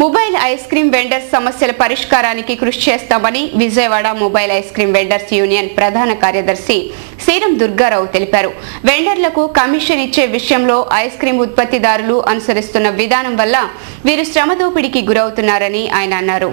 Mobile ice cream vendors సమస్యల పరిష్కారానికి కృషి చేస్తామని Vijayawada mobile ice cream vendors union ప్రధాన కార్యదర్శి సీరం దుర్గారావు తెలిపారు. వెండర్లకు కమిషన్ ఇచ్చే విషయంలో ఐస్ క్రీమ్ ఉత్పత్తిదారులు అనుసరిస్తున్న విధానం వల్ల వీరు శ్రమ దోపిడీకి గురవుతున్నారని ఆయన అన్నారు.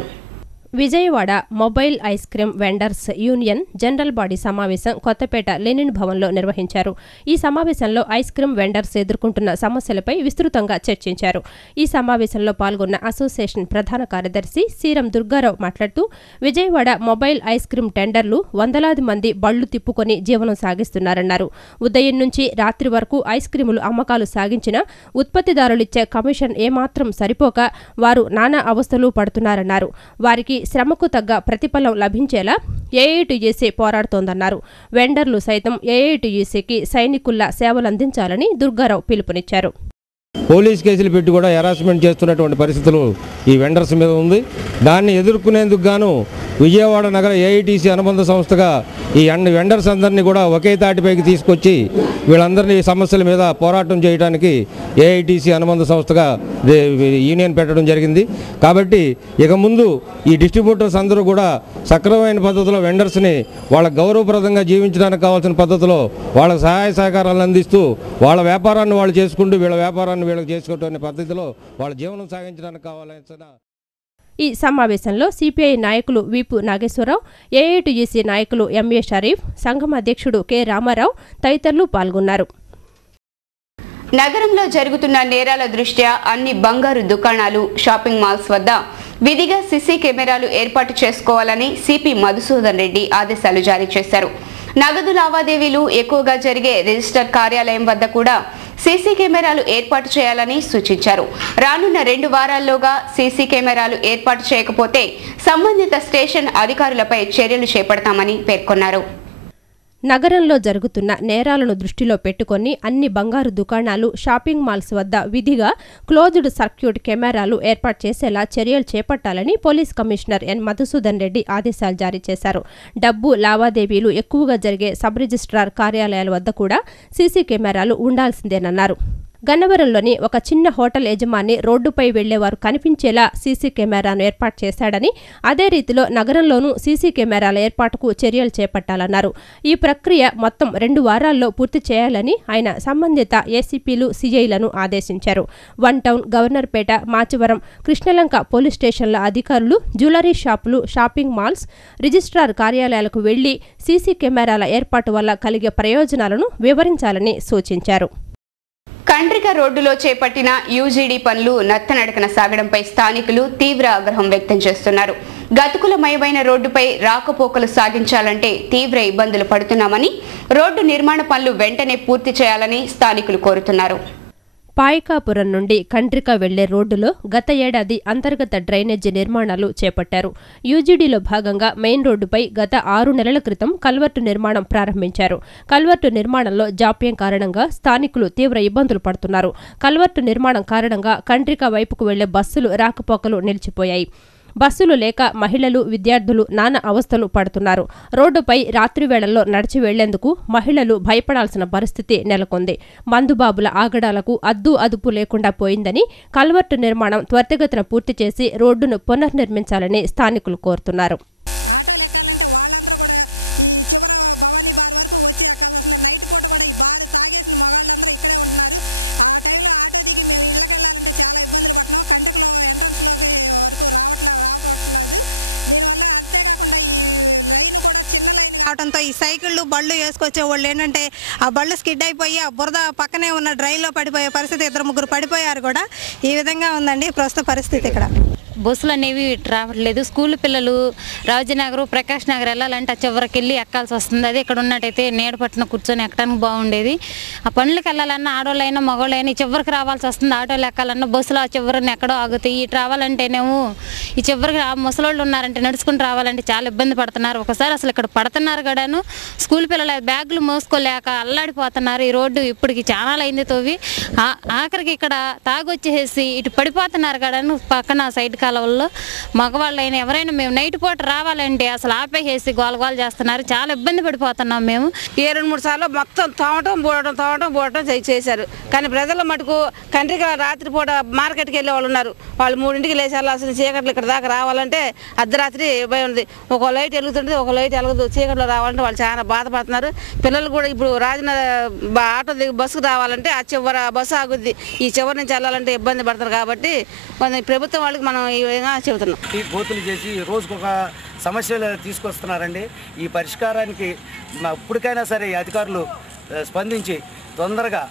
Vijayawada mobile ice cream vendors union general body సమావేశం కొత్తపేట లెనిన్ భవన్లో నిర్వహించారు. ఈ సమావేశంలో ఐస్ క్రీమ్ వెండర్స్ ఎదుర్కొంటున్న సమస్యలపై విస్తృతంగా చర్చించారు. ఈ సమావేశంలో పాల్గొన్న అసోసియేషన్ ప్రధాన కార్యదర్శి సీరం దుర్గారావు మాట్లాడుతూ విజయవాడ మొబైల్ ఐస్ క్రీమ్ టెండర్లు వందలాది మంది బళ్లు తిప్పుకొని జీవనం సాగిస్తున్నారన్నారు. ఉదయం నుంచి రాత్రి వరకు ఐస్ క్రీములు అమ్మకాలు సాగించిన ఉత్పత్తిదారులిచ్చే కమిషన్ ఏమాత్రం సరిపోక వారు నానా అవస్థలు పడుతున్నారన్నారు. వారికి శ్రమకు తగ్గ ప్రతిఫలం లభించేలా ఏఐటీయూసీ పోరాడుతోందన్నారు. వెండర్లు సైతం ఏఐటీయూసీకి సైనికుల్లా సేవలందించాలని దుర్గారావు పిలుపునిచ్చారు. పోలీస్ కేసులు పెట్టి కూడా హెరాస్మెంట్ చేస్తున్నటువంటి పరిస్థితులు ఈ వెండర్స్ మీద ఉంది. దాన్ని ఎదుర్కొనేందుకు గాను విజయవాడ నగర ఏఐటీసీ అనుబంధ సంస్థగా ఈ వెండర్స్ అందరినీ కూడా ఒకే తాటిపైకి తీసుకొచ్చి వీళ్ళందరినీ సమస్యల మీద పోరాటం చేయడానికి ఏఐటీసీ అనుబంధ సంస్థగా యూనియన్ పెట్టడం జరిగింది. కాబట్టి ఇక ముందు ఈ డిస్ట్రిబ్యూటర్స్ అందరూ కూడా సక్రమమైన పద్ధతిలో వెండర్స్ని వాళ్ళ గౌరవప్రదంగా జీవించడానికి కావాల్సిన పద్ధతిలో వాళ్ళ సహాయ సహకారాలను అందిస్తూ వాళ్ళ వ్యాపారాన్ని వాళ్ళు చేసుకుంటూ వీళ్ళ వ్యాపారాన్ని వీళ్ళకి చేసుకోవటం పద్ధతిలో వాళ్ళ జీవనం సాగించడానికి కావాల్సిన ఈ సమావేశంలో సిపిఐ నాయకులు వీపు నాగేశ్వరరావు, ఏఐటీయూసీ నాయకులు ఎంఏ షరీఫ్, సంఘం అధ్యక్షుడు కె రామారావు తదితరులు పాల్గొన్నారు. నగరంలో జరుగుతున్న నేరాల దృష్ట్యా అన్ని బంగారు దుకాణాలు, షాపింగ్ మాల్స్ వద్ద విధిగా సీసీ కెమెరాలు ఏర్పాటు చేసుకోవాలని సిపి మధుసూదన్ రెడ్డి ఆదేశాలు జారీ చేశారు. నగదు లావాదేవీలు ఎక్కువగా జరిగే రిజిస్టర్ కార్యాలయం వద్ద కూడా సీసీ కెమెరాలు ఏర్పాటు చేయాలని సూచించారు. రానున్న 2 వారాల్లోగా సీసీ కెమెరాలు ఏర్పాటు చేయకపోతే సంబంధిత స్టేషన్ అధికారులపై చర్యలు చేపడతామని పేర్కొన్నారు. నగరంలో జరుగుతున్న నేరాలను దృష్టిలో పెట్టుకుని అన్ని బంగారు దుకాణాలు, షాపింగ్ మాల్స్ వద్ద విధిగా క్లోజ్డ్ సర్క్యూట్ కెమెరాలు ఏర్పాటు చేసేలా చర్యలు చేపట్టాలని police commissioner N Madhusudan Reddy ఆదేశాలు జారీ చేశారు. డబ్బు లావాదేవీలు ఎక్కువగా జరిగే సబ్ రిజిస్ట్రార్ కార్యాలయాల వద్ద కూడా సీసీ కెమెరాలు ఉండాల్సిందేనన్నారు. గన్నవరంలోని ఒక చిన్న హోటల్ యజమాని రోడ్డుపై వెళ్లేవారు కనిపించేలా సీసీ కెమెరాను ఏర్పాటు చేశాడని, అదే రీతిలో నగరంలోనూ సీసీ కెమెరాల ఏర్పాటుకు చర్యలు చేపట్టాలన్నారు. ఈ ప్రక్రియ మొత్తం 2 వారాల్లో పూర్తి చేయాలని ఆయన సంబంధిత ఏసీపీలు, సీఐలను ఆదేశించారు. 1 టౌన్, గవర్నర్పేట, మాచవరం, కృష్ణలంక పోలీస్ స్టేషన్ల అధికారులు జ్యువెలరీ షాపులు, షాపింగ్ మాల్స్, రిజిస్ట్రార్ కార్యాలయాలకు వెళ్లి సీసీ కెమెరాల ఏర్పాటు వల్ల కలిగే ప్రయోజనాలను వివరించాలని సూచించారు. కండ్రిక రోడ్డులో చేపట్టిన యూజీడీ పనులు నత్తనడకన సాగడంపై స్థానికులు తీవ్ర ఆగ్రహం వ్యక్తం చేస్తున్నారు. గతుకులమయమైన రోడ్డుపై రాకపోకలు సాగించాలంటే తీవ్ర ఇబ్బందులు పడుతున్నామని, రోడ్డు నిర్మాణ పనులు వెంటనే పూర్తి చేయాలని స్థానికులు కోరుతున్నారు. పాయకాపురం నుండి కండ్రిక వెళ్లే రోడ్డులో గత ఏడాది అంతర్గత డ్రైనేజీ నిర్మాణాలు చేపట్టారు. యూజీడీలో భాగంగా మెయిన్ రోడ్డుపై గత 6 నెలల క్రితం కల్వర్టు నిర్మాణం ప్రారంభించారు. కల్వర్టు నిర్మాణంలో జాప్యం కారణంగా స్థానికులు తీవ్ర ఇబ్బందులు పడుతున్నారు. కల్వర్టు నిర్మాణం కారణంగా కండ్రిక వైపుకు వెళ్లే బస్సులు రాకపోకలు నిలిచిపోయాయి. బస్సులు లేక మహిళలు, విద్యార్థులు నానా అవస్థలు పడుతున్నారు. రోడ్డుపై రాత్రి వేళల్లో నడిచి వెళ్లేందుకు మహిళలు భయపడాల్సిన పరిస్థితి నెలకొంది. మందుబాబుల ఆగడాలకు అద్దు అదుపు లేకుండా పోయిందని, కల్వర్టు నిర్మాణం త్వరితగతిన పూర్తి చేసి రోడ్డును పునర్నిర్మించాలని స్థానికులు కోరుతున్నారు. అవడంతో ఈ సైకిళ్ళు, బళ్ళు వేసుకొచ్చే వాళ్ళు ఏంటంటే ఆ బళ్ళు స్కిడ్ అయిపోయి ఆ బురద పక్కనే ఉన్న డ్రైన్లో పడిపోయే పరిస్థితి, 2-3 పడిపోయారు కూడా. ఈ విధంగా ఉందండి ప్రస్తుత పరిస్థితి. ఇక్కడ బస్సులు అనేవి రావట్లేదు. స్కూల్ పిల్లలు రాజనగర్, ప్రకాష్ నగర్ వెళ్ళాలంటే ఆ చివరికి వెళ్ళి ఎక్కాల్సి వస్తుంది. అది ఇక్కడ ఉన్నట్టయితే నీడ పట్టున కూర్చొని ఎక్కడానికి బాగుండేది. ఆ పనులకు వెళ్ళాలన్నా ఆడవాళ్ళైనా మగవాళ్ళైనా ఈ చివరికి రావాల్సి వస్తుంది. ఆటోలు ఎక్కాలన్నా బస్సులు ఆ చివరిని ఎక్కడో ఆగుతాయి. ఇటు రావాలంటేనేమో ఈ చివరికి ముసలోళ్ళు ఉన్నారంటే నడుచుకుని రావాలంటే చాలా ఇబ్బంది పడుతున్నారు. ఒకసారి అసలు ఇక్కడ పడుతున్నారు కూడాను. స్కూల్ పిల్లలు బ్యాగులు మోసుకోలేక అల్లాడిపోతున్నారు. ఈ రోడ్డు ఇప్పటికి చాలా అయింది తోవి. ఆఖరికి ఇక్కడ తాగొచ్చేసి ఇటు పడిపోతున్నారు కూడాను. పక్కన సైడ్ కాలువల్లో మగవాళ్ళైనా ఎవరైనా మేము నైట్ పూట రావాలంటే అసలు ఆపేసేసి గోలగోలు చేస్తున్నారు. చాలా ఇబ్బంది పడిపోతున్నాం మేము. 2-3 సార్లు మొత్తం తవ్వటం బోడటం చేశారు. కానీ ప్రజల మటుకు కంట్రీకి రాత్రిపూట మార్కెట్కి వెళ్ళే వాళ్ళు ఉన్నారు. వాళ్ళు 3ంటికి లేచి వెళ్ళాల్సిన చీకట్లు ఇక్కడ దాకా రావాలంటే అర్ధరాత్రి భయం ఉంది. ఒక లైట్ వెలుగుతుంటుంది, ఒక లైట్ వెలగదు. చీకట్లో రావాలంటే వాళ్ళు చాలా బాధపడుతున్నారు. పిల్లలు కూడా ఇప్పుడు ఆటో దిగి బస్సుకు రావాలంటే ఆ చివర బస్సు ఆగుద్ది, ఈ చివరి నుంచి వెళ్ళాలంటే ఇబ్బంది పడతారు. కాబట్టి ప్రభుత్వం వాళ్ళకి మనం ఈ విధంగా చెబుతున్నాం. ఈ గోతులు చేసి రోజుకొక సమస్యలు తీసుకొస్తున్నారండి. ఈ పరిష్కారానికి ఇప్పటికైనా సరే అధికారులు స్పందించి తొందరగా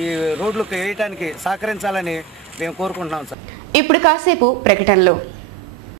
ఈ రోడ్లకు వేయటానికి సహకరించాలని మేము కోరుకుంటున్నాం సార్. ఇప్పుడు కాసేపు ప్రకటనలో.